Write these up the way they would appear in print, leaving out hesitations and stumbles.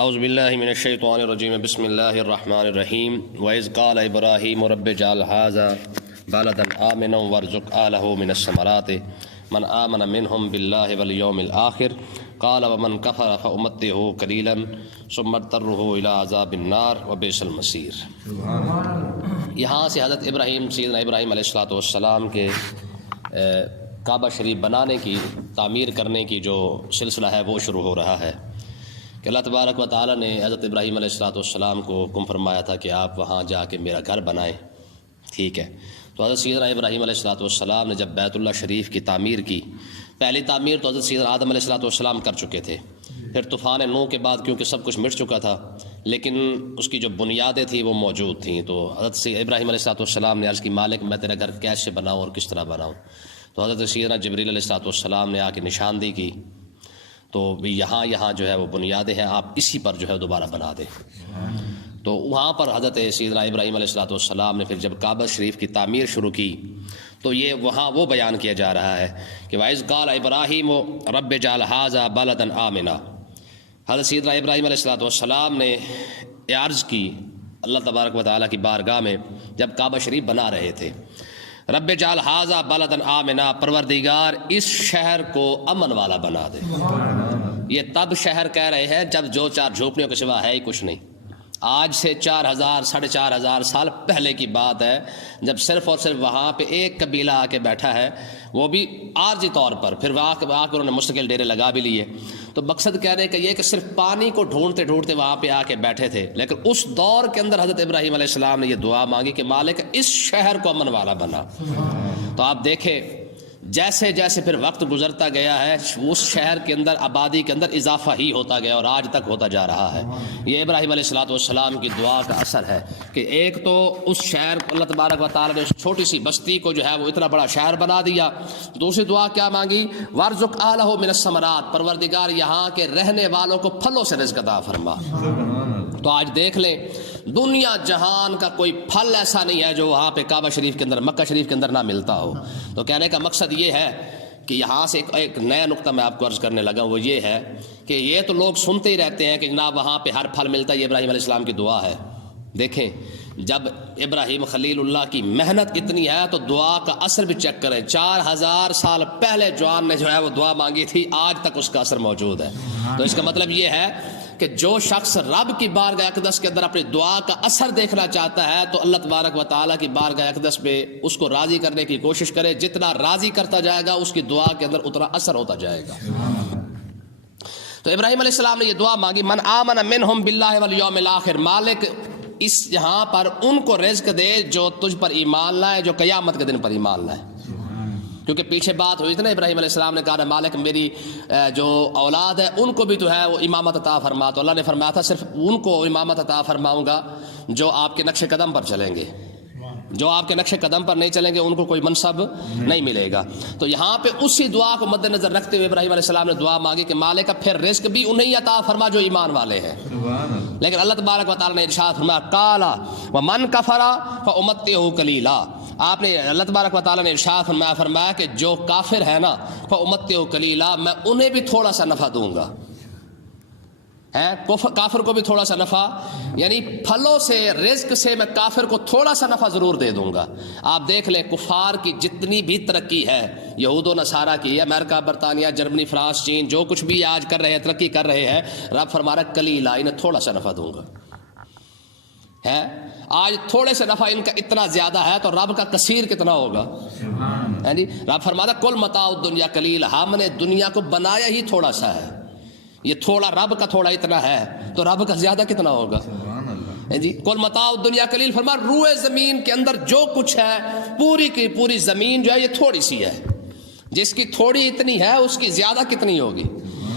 اعوذ باللہ من الشیطان الرجیم بسم اللہ الرحمن الرحیم وَإِذْ قَالَ إِبْرَاهِيمُ رَبِّ اجْعَلْ هَٰذَا بَلَدًا آمِنًا وَارْزُقْ أَهْلَهُ مِنَ الثَّمَرَاتِ مَنْ آمَنَ مِنْهُمْ بِاللَّهِ وَالْيَوْمِ الْآخِرِ قَالَ وَمَنْ كَفَرَ فَأُمَتِّعُهُ قَلِيلًا ثُمَّ اضْطَرُّهُ إِلَىٰ عَذَابِ النَّارِ وَبِئْسَ الْمَصِيرُ۔ یہاں سے حضرت سیدنا ابراہیم علیہ السلام کے کعبہ شریف بنانے کی تعمیر کرنے کی جو سلسلہ ہے وہ شروع ہو رہا ہے کہ اللہ تبارک و تعالیٰ نے حضرت ابراہیم علیہ السلام کو حکم فرمایا تھا کہ آپ وہاں جا کے میرا گھر بنائیں، ٹھیک ہے۔ تو حضرت سیدنا ابراہیم علیہ السلام نے جب بیت اللہ شریف کی تعمیر کی، پہلی تعمیر تو حضرت سیدنا آدم علیہ السلام کر چکے تھے، پھر طوفان نوح کے بعد کیونکہ سب کچھ مٹ چکا تھا لیکن اس کی جو بنیادیں تھیں وہ موجود تھیں، تو حضرت ابراہیم علیہ السلام نے عرض کی مالک میں تیرا گھر کیسے بناؤں اور کس طرح بناؤں؟ تو حضرت سیدنا جبریل علیہ السلام نے آ کے نشاندہی کی، تو یہاں جو ہے وہ بنیادیں ہیں، آپ اسی پر جو ہے دوبارہ بنا دیں۔ تو وہاں پر حضرت سیدنا ابراہیم علیہ السلام نے پھر جب کعبہ شریف کی تعمیر شروع کی تو یہ وہاں وہ بیان کیا جا رہا ہے کہ وَإِذْ قَالَ إِبْرَاهِيمُ رَبِّ اجْعَلْ هَٰذَا بَلَدًا آمِنًا۔ حضرت سیدنا ابراہیم علیہ السلام نے عرض کی اللہ تبارک و تعالیٰ کی بارگاہ میں جب کعبہ شریف بنا رہے تھے، رب اجعل ھذا بلدًا آمنا، پروردگار اس شہر کو امن والا بنا دے۔ یہ تب شہر کہہ رہے ہیں جب جو چار جھوپڑیوں کے سوا ہے ہی کچھ نہیں۔ آج سے 4000 4500 سال پہلے کی بات ہے جب صرف اور صرف وہاں پہ ایک قبیلہ آ کے بیٹھا ہے، وہ بھی عارضی طور پر، پھر وہاں کے انہوں نے مستقل ڈیرے لگا بھی لیے۔ تو مقصد کہہ رہے کہ یہ کہ صرف پانی کو ڈھونڈتے ڈھونڈتے وہاں پہ آ کے بیٹھے تھے، لیکن اس دور کے اندر حضرت ابراہیم علیہ السلام نے یہ دعا مانگی کہ مالک اس شہر کو امن والا بنا۔ تو آپ دیکھیں جیسے جیسے پھر وقت گزرتا گیا ہے اس شہر کے اندر آبادی کے اندر اضافہ ہی ہوتا گیا اور آج تک ہوتا جا رہا ہے۔ یہ ابراہیم علیہ السلام کی دعا کا اثر ہے کہ ایک تو اس شہر کو اللہ تبارک و تعالیٰ نے اس چھوٹی سی بستی کو جو ہے وہ اتنا بڑا شہر بنا دیا۔ دوسری دعا کیا مانگی؟ وارزق اہلہ من الثمرات، پروردگار یہاں کے رہنے والوں کو پھلوں سے رزق عطا فرما۔ تو آج دیکھ لیں دنیا جہان کا کوئی پھل ایسا نہیں ہے جو وہاں پہ کعبہ شریف کے اندر، مکہ شریف کے اندر نہ ملتا ہو۔ تو کہنے کا مقصد یہ ہے کہ یہاں سے ایک نیا نقطہ میں آپ کو عرض کرنے لگا، وہ یہ ہے کہ یہ تو لوگ سنتے ہی رہتے ہیں کہ جناب وہاں پہ ہر پھل ملتا ہے، یہ ابراہیم علیہ السلام کی دعا ہے۔ دیکھیں جب ابراہیم خلیل اللہ کی محنت اتنی ہے تو دعا کا اثر بھی چیک کریں، 4000 سال پہلے جوان نے جو ہے وہ دعا مانگی تھی، آج تک اس کا اثر موجود ہے۔ تو اس کا مطلب یہ ہے کہ جو شخص رب کی بارگاہ اقدس کے اندر اپنی دعا کا اثر دیکھنا چاہتا ہے تو اللہ تبارک و تعالیٰ کی بارگاہ اقدس پہ اس کو راضی کرنے کی کوشش کرے، جتنا راضی کرتا جائے گا اس کی دعا کے اندر اتنا اثر ہوتا جائے گا۔ تو ابراہیم علیہ السلام نے یہ دعا مانگی، من آمن منہم باللہ والیوم الآخر، مالک اس یہاں پر ان کو رزق دے جو تجھ پر ایمان لائے، جو قیامت کے دن پر ایمان لائے۔ کیونکہ پیچھے بات ہوئی تھی نا، ابراہیم علیہ السلام نے کہا مالک میری جو اولاد ہے ان کو بھی تو ہے وہ امامت عطا فرما، تو اللہ نے فرمایا تھا صرف ان کو امامت عطا فرماؤں گا جو آپ کے نقش قدم پر چلیں گے، جو آپ کے نقش قدم پر نہیں چلیں گے ان کو کوئی منصب نہیں ملے گا۔ تو یہاں پہ اسی دعا کو مد نظر رکھتے ہوئے ابراہیم علیہ السلام نے دعا مانگی کہ مالک پھر رزق بھی انہیں عطا فرما جو ایمان والے ہیں۔ لیکن اللہ تبارک و تعالیٰ نے ارشاد فرمایا قال ومن کفر فامتعہ قلیلا، آپ نے اللہ تبارک و تعالیٰ نے ارشاد فرمایا کہ جو کافر ہے نا فامتعہ قلیلا، میں انہیں بھی تھوڑا سا نفع دوں گا، کافر کو بھی تھوڑا سا نفع، یعنی پھلوں سے رزق سے میں کافر کو تھوڑا سا نفع ضرور دے دوں گا۔ آپ دیکھ لیں کفار کی جتنی بھی ترقی ہے، یہود و نصارہ کی، امریکہ برطانیہ جرمنی فرانس چین جو کچھ بھی آج کر رہے ہیں ترقی کر رہے ہیں، رب فرما رہا ہے قلیلا، انہیں تھوڑا سا نفع دوں گا۔ ہے آج تھوڑے سے نفع ان کا اتنا زیادہ ہے تو رب کا کثیر کتنا ہوگا؟ جی رب فرماتا کل متاع الدنیا قلیل، ہم نے دنیا کو بنایا ہی تھوڑا سا ہے، یہ تھوڑا رب کا تھوڑا اتنا ہے تو رب کا زیادہ کتنا ہوگا؟ جی کل متاع الدنیا قلیل، فرما روئے زمین کے اندر جو کچھ ہے پوری کی پوری زمین جو ہے یہ تھوڑی سی ہے، جس کی تھوڑی اتنی ہے اس کی زیادہ کتنی ہوگی؟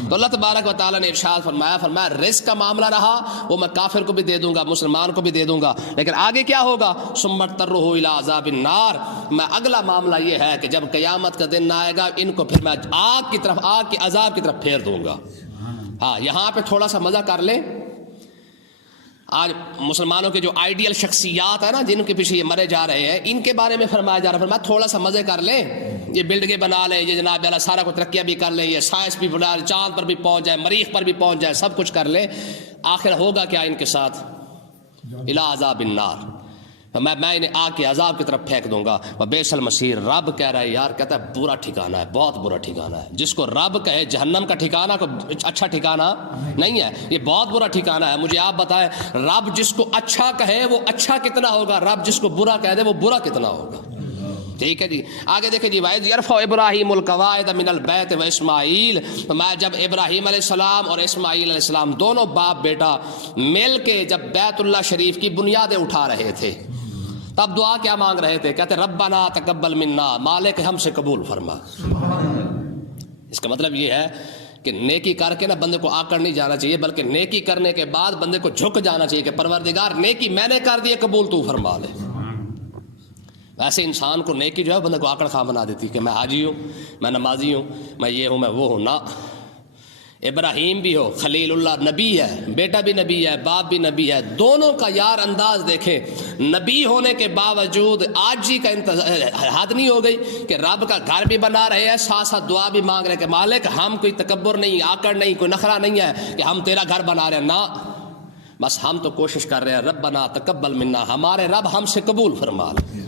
تو اللہ تبارک و تعالیٰ نے ارشاد فرمایا رزق کا معاملہ رہا وہ میں کافر کو بھی دے دوں گا، مسلمان کو بھی دے دوں گا، لیکن آگے کیا ہوگا؟ ثم اضطرہ الی عذاب النار، میں اگلا معاملہ یہ ہے کہ جب قیامت کا دن آئے گا ان کو پھر میں آگ کی عذاب کی طرف پھیر دوں گا۔ ہاں یہاں پہ تھوڑا سا مزہ کر لیں، آج مسلمانوں کے جو آئیڈیل شخصیات ہیں نا جن کے پیچھے یہ مرے جا رہے ہیں ان کے بارے میں فرمایا جا رہا ہے، فرمایا تھوڑا سا مزے کر لیں، یہ بلڈنگیں بنا لیں، یہ جناب اللہ سارا کو ترقیاں بھی کر لیں، یہ سائنس بھی بنا لیں، چاند پر بھی پہنچ جائے، مریخ پر بھی پہنچ جائے، سب کچھ کر لیں، آخر ہوگا کیا ان کے ساتھ؟ الی عذاب النار، میں انہیں آگ کے عذاب کی طرف پھینک دوں گا، وبئس المصیر۔ رب کہہ رہا ہے یار، کہتا ہے برا ٹھکانہ ہے، بہت برا ٹھکانہ ہے۔ جس کو رب کہے جہنم کا ٹھکانہ کوئی اچھا ٹھکانہ نہیں ہے، یہ بہت برا ٹھکانہ ہے۔ مجھے آپ بتائیں، رب جس کو اچھا کہے وہ اچھا کتنا ہوگا، رب جس کو برا کہہ دے وہ برا کتنا ہوگا؟ ٹھیک ہے جی، آگے دیکھیں جی، وَإِذْ يَرْفَعُ إِبْرَاهِيمُ الْقَوَاعِدَ مِنَ الْبَيْتِ وَإِسْمَاعِيلُ، جب ابراہیم علیہ السلام اور اسماعیل علیہ السلام دونوں باپ بیٹا مل کے جب بیت اللہ شریف کی بنیادیں اٹھا رہے تھے، تب دعا کیا مانگ رہے تھے؟ کہتے ربنا تقبل منا، مالک ہم سے قبول فرما۔ اس کا مطلب یہ ہے کہ نیکی کر کے نا بندے کو آکڑ نہیں جانا چاہیے، بلکہ نیکی کرنے کے بعد بندے کو جھک جانا چاہیے کہ پروردگار نیکی میں نے کر دی، قبول تو فرما لے۔ ویسے انسان کو نیکی جو ہے بندے کو آکڑ خواہ بنا دیتی کہ میں حاجی ہوں، میں نمازی ہوں، میں یہ ہوں، میں وہ ہوں۔ نہ، ابراہیم بھی ہو، خلیل اللہ نبی ہے، بیٹا بھی نبی ہے، باپ بھی نبی ہے، دونوں کا یار انداز دیکھیں، نبی ہونے کے باوجود عاجزی کا حد نہیں ہو گئی کہ رب کا گھر بھی بنا رہے ہیں، ساتھ ساتھ دعا بھی مانگ رہے کہ مالک ہم کوئی تکبر نہیں، آکڑ نہیں، کوئی نخرہ نہیں ہے کہ ہم تیرا گھر بنا رہے ہیں، نہ، بس ہم تو کوشش کر رہے ہیں ربنا تقبل منا، ہمارے رب ہم سے قبول فرما لے۔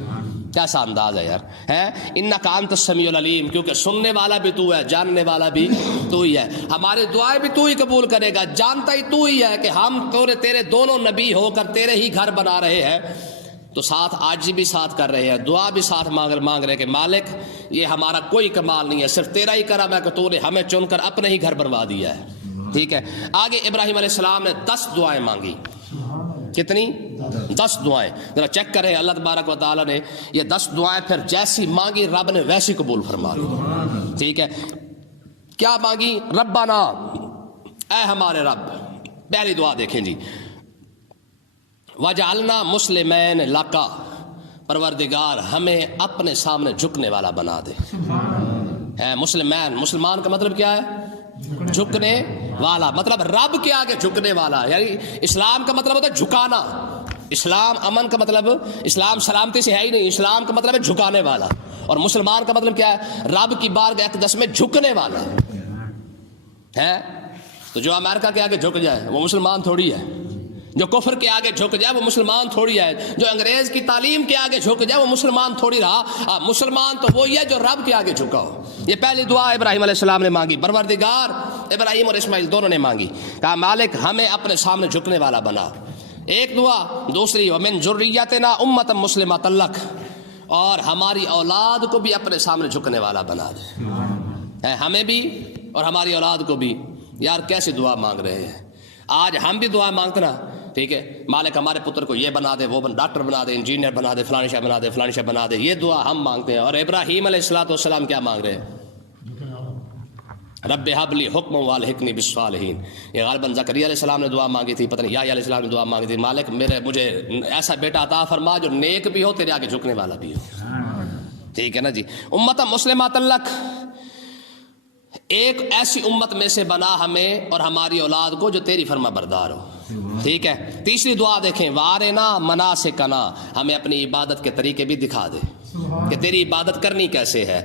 کیسا انداز ہے یار، ہے انک انت السمیع العلیم، کیونکہ سننے والا بھی تو ہے، جاننے والا بھی تو ہی ہے، ہماری دعائیں بھی تو ہی قبول کرے گا، جانتا ہی تو ہی ہے کہ ہم تیرے دونوں نبی ہو کر تیرے ہی گھر بنا رہے ہیں، تو ساتھ عاجزی بھی ساتھ کر رہے ہیں، دعا بھی ساتھ مانگ رہے ہیں کہ مالک یہ ہمارا کوئی کمال نہیں ہے، صرف تیرا ہی کرم ہے کہ تو نے ہمیں چن کر اپنے ہی گھر بنوا دیا ہے۔ ٹھیک ہے، آگے ابراہیم علیہ السلام نے 10 دعائیں مانگی، کتنی؟ 10 دعائیں۔ ذرا چیک کریں، اللہ تبارک و تعالیٰ نے یہ 10 دعائیں پھر جیسی مانگی رب نے ویسی قبول فرما لی۔ ٹھیک ہے، کیا مانگی؟ ربنا، اے ہمارے رب۔ پہلی دعا دیکھیں جی، وجعلنا مسلمین لکا، پروردگار ہمیں اپنے سامنے جھکنے والا بنا دے۔ مسلمین، مسلمان کا مطلب کیا ہے؟ جھکنے والا، مطلب رب کے آگے جھکنے والا، یعنی اسلام کا مطلب ہوتا ہے جھکانا۔ اسلام امن کا مطلب، اسلام سلامتی سے ہے ہی نہیں، اسلام کا مطلب ہے جھکانے والا، اور مسلمان کا مطلب کیا ہے؟ رب کی بارگاہ اقدس میں جھکنے والا ہے۔ تو جو امریکہ کے آگے جھک جائے وہ مسلمان تھوڑی ہے، جو کفر کے آگے جھک جائے وہ مسلمان تھوڑی ہے، جو انگریز کی تعلیم کے آگے جھک جائے وہ مسلمان تھوڑی رہا۔ مسلمان تو وہی ہے جو رب کے آگے جھکا ہو۔ یہ پہلی دعا ابراہیم علیہ السلام نے مانگی، پروردگار، ابراہیم اور اسماعیل دونوں نے مانگی، کہا مالک ہمیں اپنے سامنے جھکنے والا بنا۔ ایک دعا، دوسری ومن ذریتنا امۃ مسلمۃ لک، اور ہماری اولاد کو بھی اپنے سامنے جھکنے والا بنا دے، ہمیں بھی اور ہماری اولاد کو بھی۔ یار کیسی دعا مانگ رہے ہیں، آج ہم بھی دعا مانگتے نا، ٹھیک ہے، مالک ہمارے پتر کو یہ بنا دے، وہ ڈاکٹر بنا دے، انجینئر بنا دے، فلانی شاہ بنا دے، فلانی شاہ بنا دے، یہ دعا ہم مانگتے ہیں۔ اور ابراہیم علیہ السلام کیا مانگ رہے ہیں؟ رب ہب لی حکم والحقنی بالصالحین۔ یہ غالباً زکریا علیہ السلام نے دعا مانگی تھی، پتہ نہیں یحییٰ علیہ السلام نے دعا مانگی تھی، مالک مجھے ایسا بیٹا عطا فرما جو نیک بھی ہو، تیرے آگے جھکنے والا بھی ہو۔ ٹھیک ہے نا جی، امت مسلمۃ لک، ایک ایسی امت میں سے بنا ہمیں اور ہماری اولاد کو جو تیری فرما بردار ہو۔ ٹھیک ہے، تیسری دعا دیکھیں، وارنا مناسکنا، ہمیں اپنی عبادت کے طریقے بھی دکھا دے کہ تیری عبادت کرنی کیسے ہے۔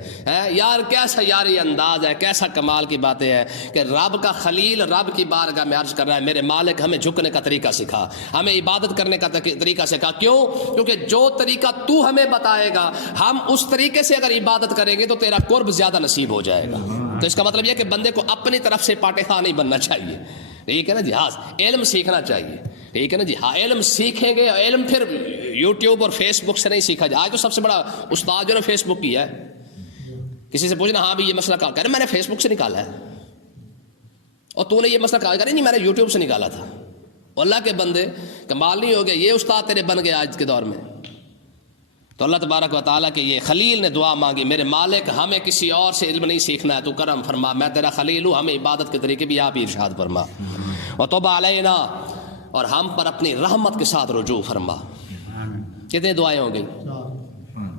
یار کیسا یار یہ انداز ہے، کیسا کمال کی باتیں ہیں کہ رب کا خلیل رب کی بارگاہ میں عرض کر رہا ہے میرے مالک ہمیں جھکنے کا طریقہ سکھا، ہمیں عبادت کرنے کا طریقہ سکھا۔ کیوں؟ کیونکہ جو طریقہ تو ہمیں بتائے گا ہم اس طریقے سے اگر عبادت کریں گے تو تیرا قرب زیادہ نصیب ہو جائے گا۔ تو اس کا مطلب یہ کہ بندے کو اپنی طرف سے پاٹے خواہ نہیں بننا چاہیے، ٹھیک ہے نا جی، ہاں علم سیکھنا چاہیے، ٹھیک ہے نا جی، ہاں علم سیکھیں گے، علم پھر یوٹیوب اور فیس بک سے نہیں سیکھا جائے۔ آج تو سب سے بڑا استاد جو نے فیس بک کیا ہے، کسی سے پوچھنا ہاں بھی یہ مسئلہ کہا، کہہ رہے میں نے فیس بک سے نکالا ہے، اور تو نے یہ مسئلہ کہا، نہیں میں نے یوٹیوب سے نکالا تھا۔ اللہ کے بندے کمال نہیں ہو گیا، یہ استاد تیرے بن گئے آج کے دور میں۔ تو اللہ تبارک و تعالیٰ کے یہ خلیل نے دعا مانگی، میرے مالک ہمیں کسی اور سے علم نہیں سیکھنا ہے، تو کرم فرما، میں تیرا خلیل ہوں، ہمیں عبادت کے طریقے بھی آپ ہی ارشاد فرما، وتب علینا، اور ہم پر اپنی رحمت کے ساتھ رجوع فرما۔ کتنے دعائیں ہو گئی؟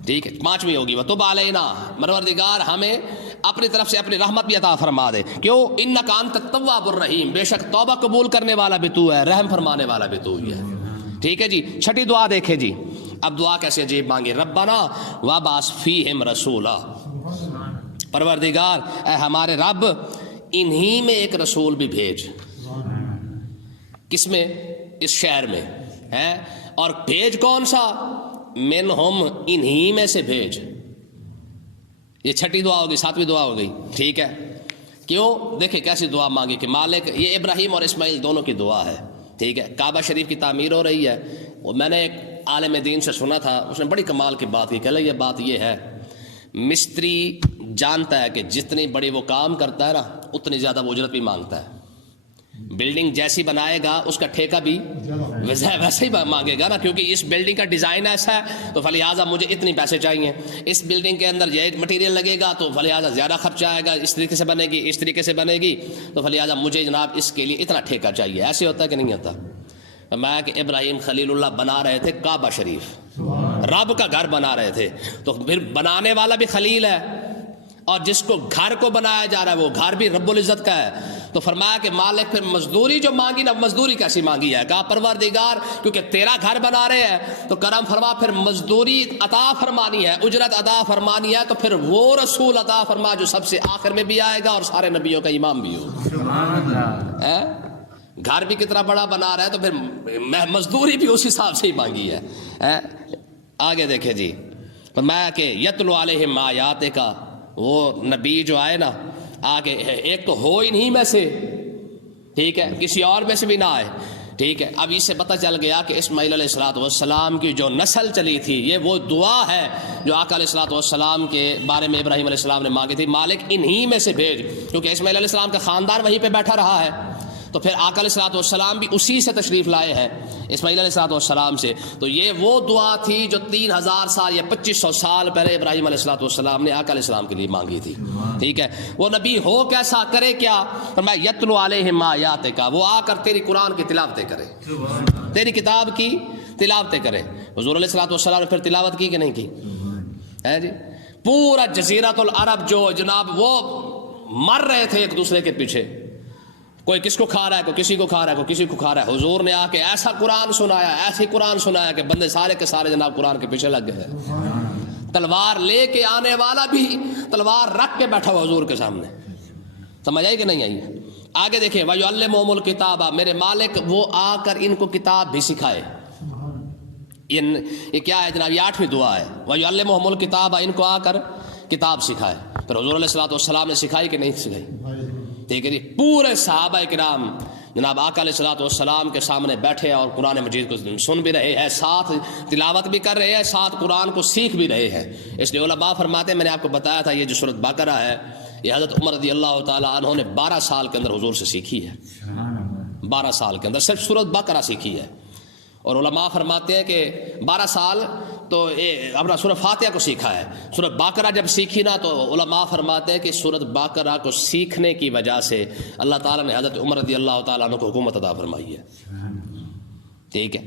ٹھیک ہے، 5ویں ہوگی، وتب علینا، پروردگار ہمیں اپنی طرف سے اپنی رحمت بھی عطا فرما دے۔ کیوں؟ انک انت التواب الرحیم، بے شک توبہ قبول کرنے والا بھی تو ہے، رحم فرمانے والا بھی تو ہی ہے۔ ٹھیک ہے جی، 6ٹھی دعا دیکھیں جی، اب دعا کیسے عجیب مانگی، ربنا وابعث فیہم رسولا، پروردگار اے ہمارے رب انہی میں ایک رسول بھی بھیج. کس میں؟ اس شہر میں ہے. اور بھیج کون سا؟ منہم انہی میں سے بھیج. یہ چھٹی دعا ہوگی، ساتویں دعا ہو گئی. ٹھیک ہے. کیوں؟ دیکھیں کیسی دعا مانگی کہ مالک، یہ ابراہیم اور اسماعیل دونوں کی دعا ہے. ٹھیک ہے. کعبہ شریف کی تعمیر ہو رہی ہے. وہ میں نے ایک عالم دین سے سنا تھا، اس نے بڑی کمال کی بات کی. کہ یہ بات یہ ہے، مستری جانتا ہے کہ جتنی بڑی وہ کام کرتا ہے نا اتنی زیادہ وہ اجرت بھی مانگتا ہے. بلڈنگ جیسی بنائے گا اس کا ٹھیکہ بھی ویسے ہی مانگے گا نا، کیونکہ اس بلڈنگ کا ڈیزائن ایسا ہے تو فلہذا مجھے اتنی پیسے چاہیے. اس بلڈنگ کے اندر یہ مٹیریل لگے گا تو فلہذا زیادہ خرچہ آئے گا. اس طریقے سے بنے گی، اس طریقے سے بنے گی تو فلہذا مجھے جناب اس کے لیے اتنا ٹھیکہ چاہیے. ایسے ہوتا ہے کہ نہیں ہوتا؟ میں کہ ابراہیم خلیل اللہ بنا رہے تھے کعبہ شریف، رب کا گھر بنا رہے تھے، تو پھر بنانے والا بھی خلیل ہے اور جس کو گھر کو بنایا جا رہا ہے وہ گھر بھی رب العزت کا ہے. تو فرمایا کہ مالک پھر مزدوری جو مانگی نا، مزدوری کیسی مانگی ہے؟ کہا پروردگار کیونکہ تیرا گھر بنا رہے ہیں تو کرم فرما، پھر مزدوری عطا فرمانی ہے، اجرت عطا فرمانی ہے، تو پھر وہ رسول عطا فرما جو سب سے آخر میں بھی آئے گا اور سارے نبیوں کا امام بھی ہو. گھر بھی کتنا بڑا بنا رہا ہے تو پھر مزدوری بھی اس حساب سے ہی مانگی ہے. آگے دیکھیں جی، فرمایا کہ یتلو علیہم آیات کا، وہ نبی جو آئے نا آگے ایک تو ہو انہی میں سے، ٹھیک ہے، کسی اور میں سے بھی نہ آئے. ٹھیک ہے. اب اس سے پتہ چل گیا کہ اسماعیل علیہ الصلوۃ والسلام کی جو نسل چلی تھی یہ وہ دعا ہے جو آقا علیہ الصلوۃ والسلام کے بارے میں ابراہیم علیہ السلام نے مانگی تھی، مالک انہی میں سے بھیج. کیونکہ اسماعیل علیہ السلام کا خاندان وہیں پہ بیٹھا رہا ہے تو پھر آقا علیہ الصلوۃ والسلام بھی اسی سے تشریف لائے ہیں، اسماعیل علیہ الصلوۃ والسلام سے. تو یہ وہ دعا تھی جو 3000 سال یا 2500 سال پہلے ابراہیم علیہ الصلوۃ والسلام نے آقا علیہ السلام کے لیے مانگی تھی. ٹھیک ہے. وہ نبی ہو کیسا، کرے کیا؟ فرمایا یتلو علیہم آیاتک، وہ آ کر تیری قرآن کی تلاوتیں کرے، تیری کتاب کی تلاوتیں کرے. حضور علیہ الصلوۃ والسلام نے پھر تلاوت کی کہ نہیں کی؟ ہے جی. پورا جزیرۃ العرب جو جناب وہ مر رہے تھے ایک دوسرے کے پیچھے، کوئی کس کو کھا رہا ہے، کوئی کسی کو کھا رہا ہے، کوئی کسی کو کھا رہا ہے. حضور نے آ کے ایسا قرآن سنایا، ایسی قرآن سنایا کہ بندے سارے کے سارے جناب قرآن کے پیچھے لگ گئے. تلوار لے کے آنے والا بھی تلوار رکھ کے بیٹھا ہوا حضور کے سامنے. سمجھ آئی کہ نہیں آئی؟ آگے دیکھیں وَيُعَلِّمُهُمُ الْكِتَابَ، میرے مالک وہ آ کر ان کو کتاب بھی سکھائے. یہ کیا ہے جناب؟ یہ 8ویں دعا ہے. وَيُعَلِّمُهُمُ الْكِتَابَ، ان کو آ کر کتاب سکھائے. پھر حضور علیہ الصلوۃ والسلام نے سکھائی کہ نہیں سکھائی؟ ٹھیک ہے جی. پورے صحابہ کرام جناب آقا علیہ الصلوۃ والسلام کے سامنے بیٹھے اور قرآن مجید کو سن بھی رہے ہیں، ساتھ تلاوت بھی کر رہے ہیں، ساتھ قرآن کو سیکھ بھی رہے ہیں. اس لیے علماء فرماتے ہیں، میں نے آپ کو بتایا تھا یہ جو سورۃ بقرہ ہے یہ حضرت عمر رضی اللہ تعالی عنہ نے 12 سال کے اندر حضور سے سیکھی ہے. 12 سال کے اندر صرف سورۃ بقرہ سیکھی ہے. اور علماء فرماتے ہیں کہ 12 سال تو اپنا سورۃ فاتحہ کو سیکھا ہے. سورۃ بقرہ جب سیکھی نا تو علماء فرماتے ہیں کہ سورۃ بقرہ کو سیکھنے کی وجہ سے اللہ تعالیٰ نے حضرت عمر رضی اللہ تعالیٰ عنہ کو حکومت عطا فرمائی ہے. ٹھیک ہے.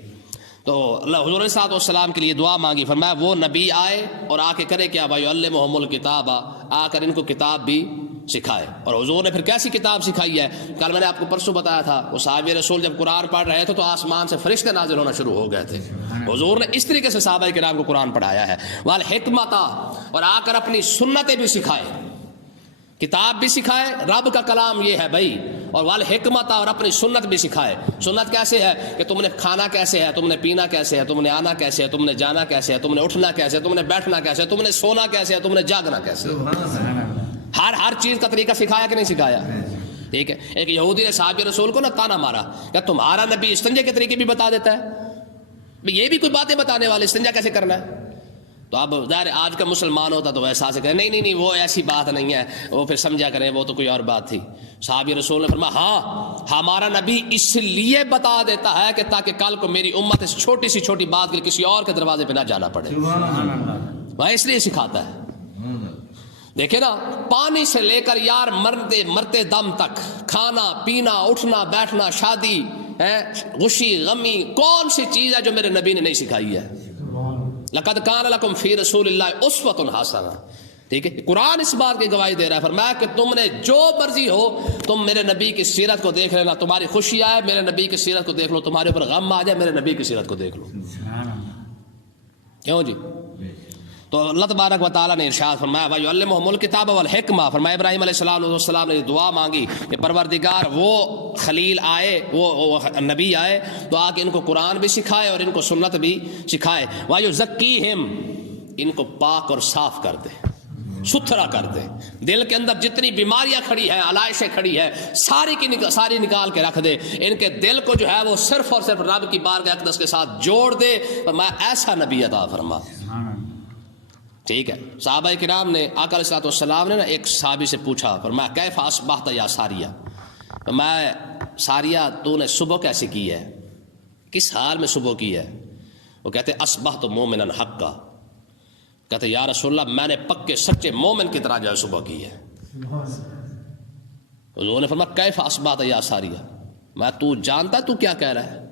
تو اللہ حضور علیہ الصلوۃ والسلام کے لیے دعا مانگی. فرمایا وہ نبی آئے اور آ کے کرے کیا؟ وَيُعَلِّمُهُمُ الْكِتَابَ، آ کر ان کو کتاب بھی سکھائے. اور حضور نے پھر کیسی کتاب سکھائی ہے؟ کل میں نے آپ کو پرسوں بتایا تھا، وہ صحابہ رسول جب قرآن پڑھ رہے تھے تو آسمان سے فرشتے نازل ہونا شروع ہو گئے تھے. حضور نے اس طریقے سے صحابہ کرام کو قرآن پڑھایا ہے. وَالْحِکْمَةَ، اور آ کر اپنی سنتیں بھی سکھائے. کتاب بھی سکھائے، رب کا کلام یہ ہے بھائی، اور والحکمت، اور اپنی سنت بھی سکھائے. سنت کیسے ہے کہ تم نے کھانا کیسے ہے، تم نے پینا کیسے ہے، تم نے آنا کیسے ہے، تم نے جانا کیسے ہے، تم نے اٹھنا کیسے ہے، تم نے بیٹھنا کیسے ہے، تم نے سونا کیسے ہے، تم نے جاگنا کیسے ہے. ہر چیز کا طریقہ سکھایا کہ نہیں سکھایا؟ ٹھیک ہے. ایک یہودی نے صحابی رسول کو نا تانا مارا کہ تمہارا نبی استنجے کے طریقے بھی بتا دیتا ہے، یہ بھی کوئی باتیں بتانے والے، استنجا کیسے کرنا ہے؟ تو اب ظاہر آج کا مسلمان ہوتا تو ایسا سے کہے نہیں وہ ایسی بات نہیں ہے، وہ پھر سمجھا کریں وہ تو کوئی اور بات تھی. صحابی رسول نے فرمایا ہاں ہمارا نبی اس لیے بتا دیتا ہے کہ تاکہ کل کو میری امت اس چھوٹی سی چھوٹی بات کے لیے کسی اور کے دروازے پہ نہ جانا پڑے. وہ اس لیے سکھاتا ہے. دیکھیں نا، پانی سے لے کر یار مرتے دم تک، کھانا پینا اٹھنا بیٹھنا شادی خوشی غمی، کون سی چیز ہے جو میرے نبی نے نہیں سکھائی ہے؟ لقد کان لکم فی رسول اللہ اسوۃ حسنہ. ٹھیک ہے. قرآن اس بات کی گواہی دے رہا ہے. فرمایا کہ تم نے جو مرضی ہو تم میرے نبی کی سیرت کو دیکھ لینا، تمہاری خوشی آئے میرے نبی کی سیرت کو دیکھ لو، تمہارے اوپر غم آ جائے میرے نبی کی سیرت کو دیکھ لو. کیوں جی؟ تو اللہ تبارک و تعالیٰ نے ارشاد فرمایا وَيُعَلِّمُهُمُ الْكِتَابَ وَالْحِکْمَةَ، فرمایا ابراہیم علیہ السلام نے دعا مانگی کہ پروردگار وہ خلیل آئے، وہ نبی آئے تو آ کے ان کو قرآن بھی سکھائے اور ان کو سنت بھی سکھائے، وَيُزَكِّيهِمْ، ان کو پاک اور صاف کر دے، ستھرا کر دے، دل کے اندر جتنی بیماریاں کھڑی ہیں، علائشیں کھڑی ہیں، ساری نکال کے رکھ دے، ان کے دل کو جو ہے وہ صرف اور صرف رب کی بارگاہ اقدس کے ساتھ جوڑ دے، میں ایسا نبی عطا فرما۔ ٹھیک ہے، صحابہ کرام نے آقا علیہ السلام نے نا ایک صحابی سے پوچھا، فرمایا کیف اصبحت یا ساریہ، فرمایا ساریہ تو نے صبح کیسے کی ہے، کس حال میں صبح کی ہے؟ وہ کہتے اصبحت مومنا حقا، کہتے یا رسول اللہ میں نے پکے سچے مومن کی طرح جو ہے صبح کی ہے۔ حضور نے فرمایا کیف اصبحت یا ساریہ، میں تو جانتا تو کیا کہہ رہا ہے؟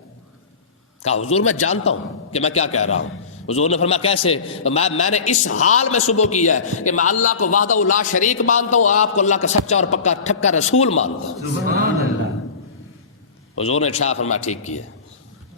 کہا حضور میں جانتا ہوں کہ میں کیا کہہ رہا ہوں۔ حضور نے فرمایا کیسے؟ میں نے اس حال میں صبح کی ہے کہ میں اللہ کو وحدہ لا شریک مانتا ہوں، آپ کو اللہ کا سچا اور پکا ٹھکا رسول مانتا ہوں۔ حضور نے ارشاد فرمایا ٹھیک کی ہے۔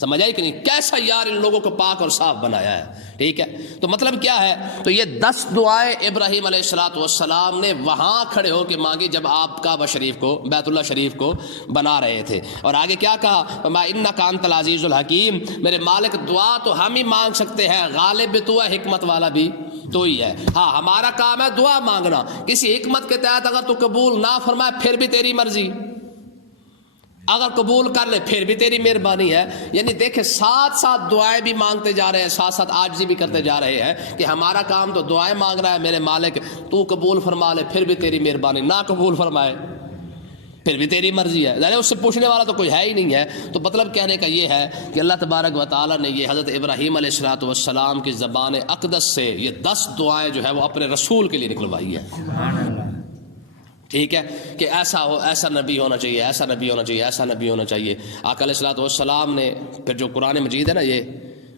سمجھ آئی کہ نہیں؟ کیسا یار ان لوگوں کو پاک اور صاف بنایا ہے۔ ٹھیک ہے، تو مطلب کیا ہے؟ تو یہ 10 دعائیں ابراہیم علیہ السلام نے وہاں کھڑے ہو کے مانگی جب آپ کعبہ شریف کو، بیت اللہ شریف کو بنا رہے تھے۔ اور آگے کیا کہا؟ فَمَا إِنَّكَ أَنْتَ الْعَزِيزُ الْحَكِيمُ، میرے مالک دعا تو ہم ہی مانگ سکتے ہیں، غالب بھی تو ہے، حکمت والا بھی تو ہی ہے۔ ہاں ہمارا کام ہے دعا مانگنا، کسی حکمت کے تحت اگر تو قبول نہ فرمائے پھر بھی تیری مرضی، اگر قبول کر لے پھر بھی تیری مہربانی ہے۔ یعنی دیکھیں ساتھ ساتھ دعائیں بھی مانگتے جا رہے ہیں، ساتھ ساتھ عاجزی بھی کرتے جا رہے ہیں کہ ہمارا کام تو دعائیں مانگنا ہے، میرے مالک تو قبول فرما لے پھر بھی تیری مہربانی، نہ قبول فرمائے پھر بھی تیری مرضی ہے۔ اس سے پوچھنے والا تو کوئی ہے ہی نہیں ہے۔ تو مطلب کہنے کا یہ ہے کہ اللہ تبارک و تعالیٰ نے یہ حضرت ابراہیم علیہ السلام کی زبان اقدس سے یہ 10 دعائیں جو ہے وہ اپنے رسول کے لیے نکلوائی ہے۔ ٹھیک ہے کہ ایسا ہو، ایسا نبی ہونا چاہیے، ایسا نبی ہونا چاہیے، ایسا نبی ہونا چاہیے۔ آقا علیہ السلام نے پھر جو قرآن مجید ہے نا، یہ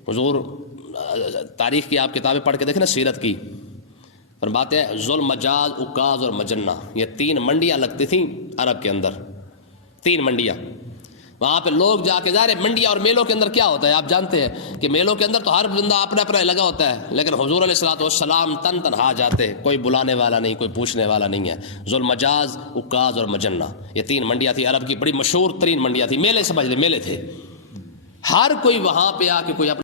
حضور تاریخ کی آپ کتابیں پڑھ کے دیکھیں نا، سیرت کی، فرماتے ہیں ذو المجاز، اکاز اور مجنہ، یہ 3 منڈیاں لگتی تھیں عرب کے اندر، 3 منڈیاں۔ وہاں پہ لوگ جا کے ظاہر منڈیاں اور میلوں کے اندر کیا ہوتا ہے آپ جانتے ہیں کہ میلوں کے اندر تو ہر بندہ اپنا اپنا لگا ہوتا ہے، لیکن حضور علیہ السلام تنہا جاتے، کوئی بلانے والا نہیں، کوئی پوچھنے والا نہیں ہے۔ ذو المجاز، اکاز اور مجنہ، یہ 3 منڈیاں تھیں عرب کی، بڑی مشہور 3 منڈیاں تھیں، میلے سمجھ لیں، میلے تھے، ہر کوئی وہاں پہ آ کے کوئی